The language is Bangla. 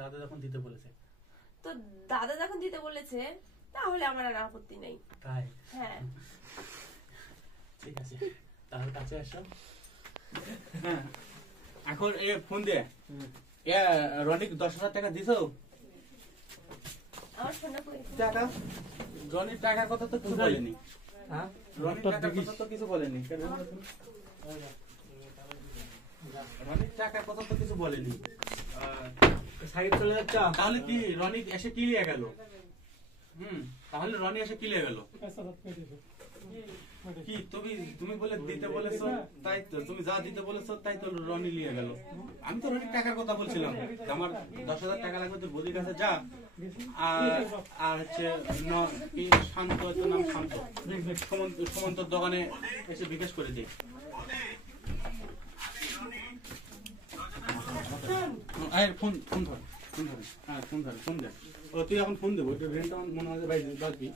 দাদা যখন দিতে বলেছে। তো দাদা যখন দিতে বলেছে তাহলে আমার আর আপত্তি নেই। তাই? হ্যাঁ ঠিক আছে, তাহলে কাছে আসো। হ্যাঁ, এখন এ ফোন দে। রনিক 10,000 টাকা দিছো? আমার শোনা কই টাকা রনির টাকার কথা তো কিছু বলেনি। হ্যাঁ, রনির টাকার কথা তো কিছু বলেনি। রনির টাকার কথা তো কিছু বলেনি। সাইড চলে যাচ্ছ? তাহলে কি রনি এসে কি লিয়ে গেল? তাহলে রনি এসে কি লিয়ে গেল? কি তুমি বলে দিতে বলেছো, তাই তো তুমি যা দিতে বলেছো তাই তো রনি লিয়ে গেল। আমি তো রনির টাকার কথা বলছিলাম, আমার 10,000 টাকা লাগবে, তোর বদির কাছে যা। আর হচ্ছে শান্ত, তোর নাম শান্ত, সুমন্তর দোকানে এসে বিকাশ করে দিই। ফোন ধর, ফোন ধরে, হ্যাঁ ফোন ধরে, ফোন দে। ও তুই এখন ফোন দেবো, রেন্টটা মনে হয় বাজবি।